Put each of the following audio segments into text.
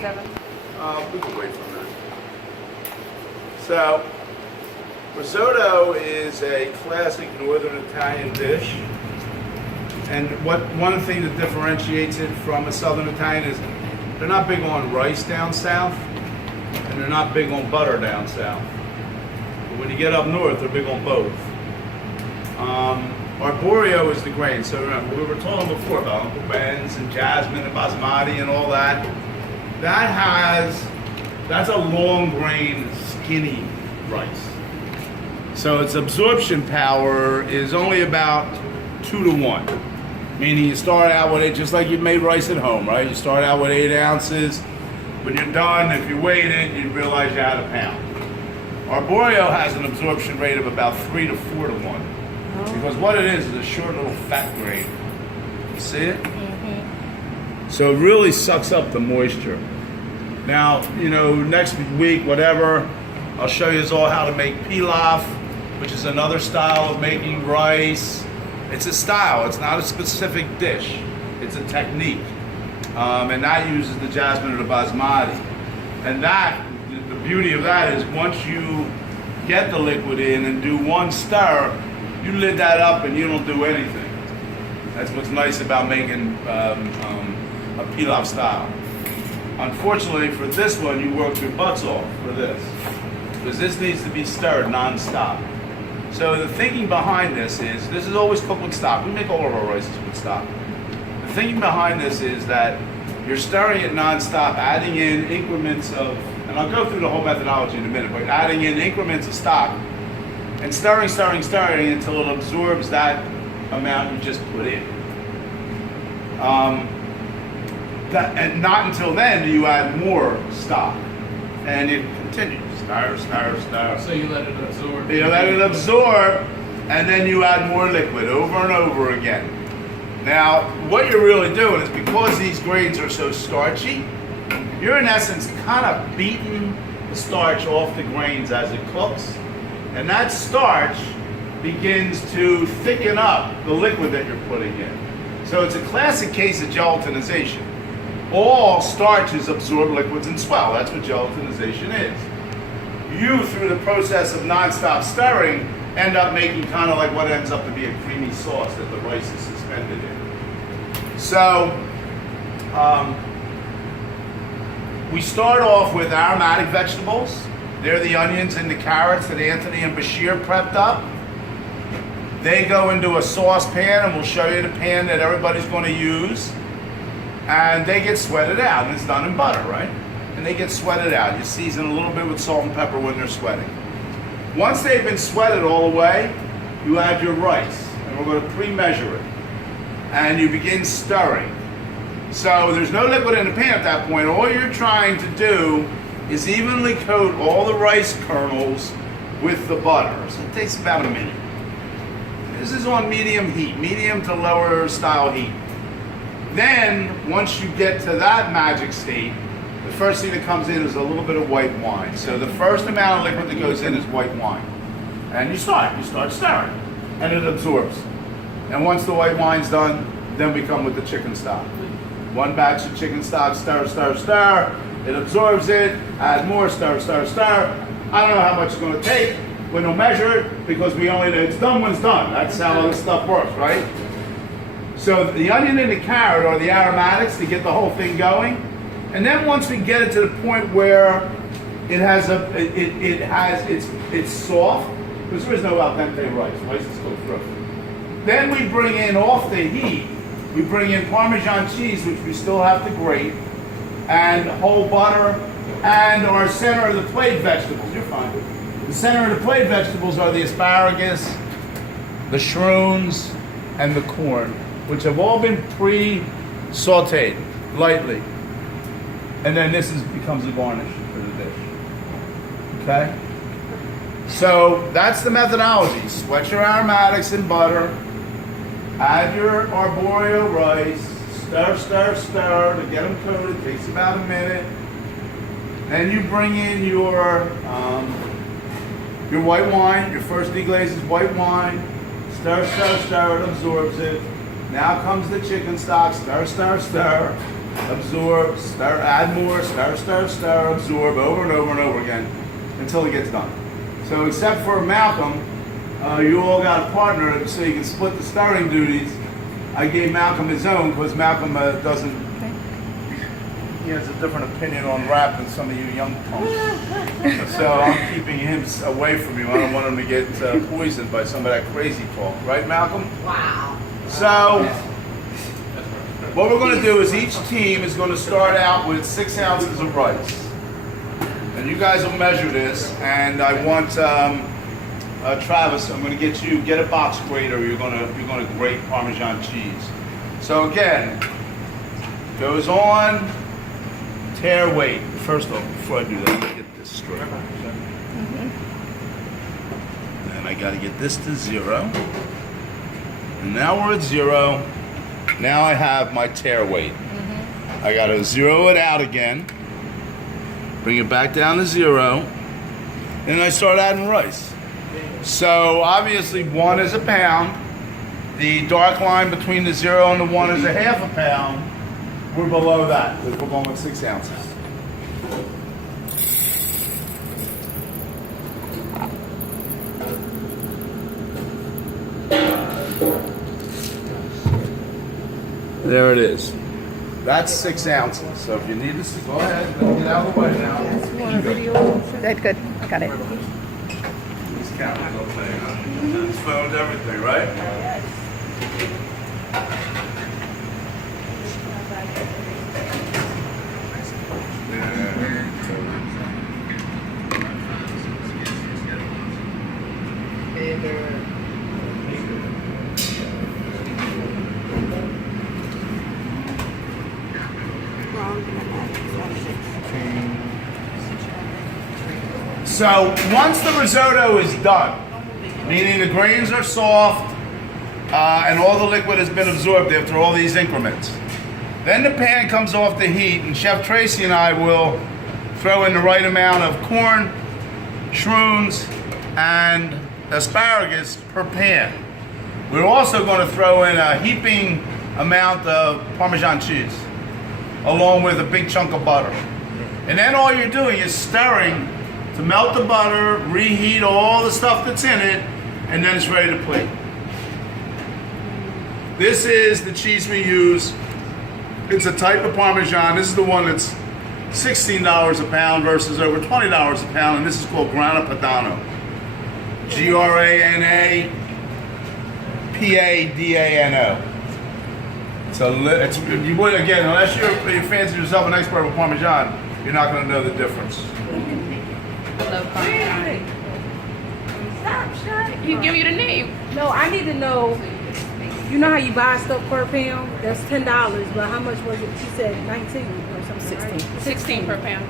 We can wait for a minute. So, risotto is a classic northern Italian dish. And one of the things that differentiates it from a southern Italian is they're not big on rice down south, and they're not big on butter down south. But when you get up north, they're big on both. Arborio is the grain. So remember, we were talking before about Uncle Ben's and jasmine and basmati and all that. That's a long grain, skinny rice. So its absorption power is only about 2 to 1. Meaning you start out with it just like you made rice at home, right? You start out with 8 ounces. When you're done, if you weighed it, you'd realize you had a pound. Arborio has an absorption rate of about 3 to 4 to 1. Because what it is a short little fat grain. You see it? Mm-hmm. So it really sucks up the moisture. Now, next week, whatever, I'll show you all how to make pilaf, which is another style of making rice. It's a style, it's not a specific dish. It's a technique. And that uses the jasmine or the basmati. And the beauty of that is once you get the liquid in and do one stir, you lid that up and you don't do anything. That's what's nice about making a pilaf style. Unfortunately for this one, you work your butts off for this. Because this needs to be stirred non-stop. So the thinking behind this is always cooked with stock. We make all of our rices with stock. The thinking behind this is that you're stirring it non-stop, adding in increments of, and I'll go through the whole methodology in a minute, but adding in increments of stock and stirring until it absorbs that amount you just put in. And not until then do you add more stock. And it continues. Stir. So you let it absorb. You let it absorb, and then you add more liquid over and over again. Now, what you're really doing is because these grains are so starchy, you're in essence kind of beating the starch off the grains as it cooks, and that starch begins to thicken up the liquid that you're putting in. So it's a classic case of gelatinization. All starches absorb liquids and swell. That's what gelatinization is. You, through the process of non-stop stirring, end up making kind of like what ends up to be a creamy sauce that the rice is suspended in. So, we start off with aromatic vegetables. They're the onions and the carrots that Anthony and Bashir prepped up. They go into a saucepan, and we'll show you the pan that everybody's going to use. And they get sweated out, and it's done in butter, right? And they get sweated out. You season a little bit with salt and pepper when they're sweating. Once they've been sweated all the way, you add your rice, and we're going to pre-measure it. And you begin stirring. So there's no liquid in the pan at that point. All you're trying to do is evenly coat all the rice kernels with the butter. So it takes about a minute. This is on medium heat, medium to lower style heat. Then, once you get to that magic state, the first thing that comes in is a little bit of white wine. So the first amount of liquid that goes in is white wine. And you start stirring, and it absorbs. And once the white wine's done, then we come with the chicken stock. One batch of chicken stock, stir. It absorbs it, add more, stir. I don't know how much it's going to take. We don't measure it because we only know it's done when it's done. That's how this stuff works, right? So the onion and the carrot are the aromatics to get the whole thing going. And then once we get it to the point where it's soft, because there is no al dente rice. Rice is still frozen. Then we bring in off the heat, we bring in Parmesan cheese, which we still have to grate, and whole butter, and our center of the plate vegetables. You're fine. The center of the plate vegetables are the asparagus, the shrooms, and the corn, which have all been pre-sauteed lightly. And then this becomes a garnish for the dish. Okay? So that's the methodology. Sweat your aromatics in butter, add your arborio rice, stir to get them coated. It takes about a minute. Then you bring in your white wine. Your first deglaze is white wine. Stir, it absorbs it. Now comes the chicken stock. Stir. absorb, stir, add more, stir, stir, stir, absorb over and over and over again until it gets done. So except for Malcolm, you all got a partner so you can split the stirring duties. I gave Malcolm his own because Malcolm doesn't, he has a different opinion on rap than some of you young punks. So I'm keeping him away from you. I don't want him to get poisoned by some of that crazy talk. Right, Malcolm? Wow. So what we're going to do is each team is going to start out with 6 ounces of rice. And you guys will measure this. And I want Travis, I'm going to get a box grater. You're going to grate Parmesan cheese. So again, goes on, tear weight. First off, before I do that, let me get this straight. Then I got to get this to 0. And now we're at 0. Now I have my tear weight. I got to 0 it out again. Bring it back down to 0. Then I start adding rice. So obviously 1 is a pound. The dark line between the 0 and the 1 is a half a pound. We're below that because we're going with 6 ounces. There it is. That's 6 ounces. So if you need this, go ahead and get out of the way now. You want a video? That's good. I got it. These cameras don't play, huh? This phone's everything, right? So once the risotto is done, meaning the grains are soft and all the liquid has been absorbed after all these increments, then the pan comes off the heat and Chef Tracy and I will throw in the right amount of corn, shrooms, and asparagus per pan. We're also going to throw in a heaping amount of Parmesan cheese along with a big chunk of butter. And then all you're doing is stirring to melt the butter, reheat all the stuff that's in it, and then it's ready to plate. This is the cheese we use. It's a type of Parmesan. This is the one that's $16 a pound versus over $20 a pound, and this is called Grana Padano. Grana Padano. You would, again, unless you fancy yourself an expert with Parmesan, you're not going to know the difference. I love Parmesan. Stop, He give you the name. No, I need to know. You know how you buy stuff per pound? That's $10, but how much was it? She said 19 or something. 16. Right? 16 per pound.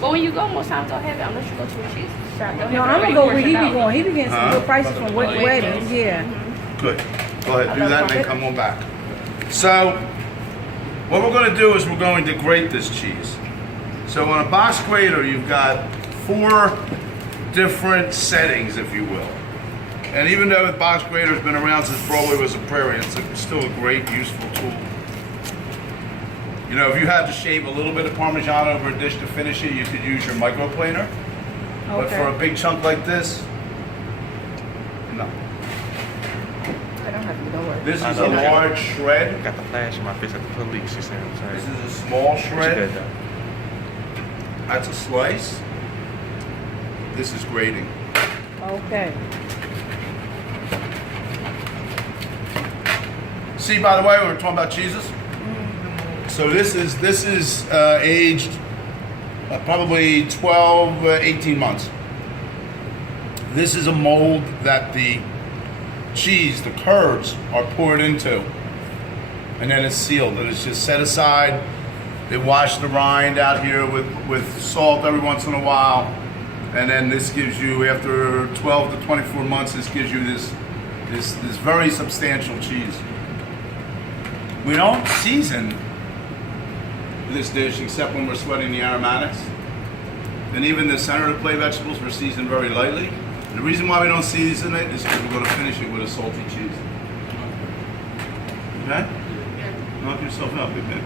But when you go, most times don't have it unless you go to a cheese shop. No, I'm gonna go where he be going. He be getting some good prices from weddings. Yeah. Good. Go ahead, do that and then come on back. So, what we're going to do is we're going to grate this cheese. So on a box grater, you've got 4 different settings, if you will. And even though the box grater's been around since Broadway was a prairie, it's still a great, useful tool. You know, if you had to shave a little bit of Parmesan over a dish to finish it, you could use your microplaner. But for a big chunk like this, no. I don't have to go work. This is a large shred. Got the flash in my face at the police, she said. This is a small shred. That's a slice. This is grating. Okay. See, by the way, we were talking about cheeses. So this is aged probably 12, 18 months. This is a mold that the cheese, the curds, are poured into, and then it's sealed, and it's just set aside. They wash the rind out here with salt every once in a while, and then this gives you, after 12 to 24 months, this gives you this very substantial cheese. We don't season this dish except when we're sweating the aromatics. And even the center of the plate vegetables were seasoned very lightly. And the reason why we don't season it is because we're going to finish it with a salty cheese. Okay? Knock yourself out, big man.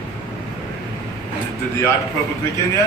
Did the octopus kick in yet?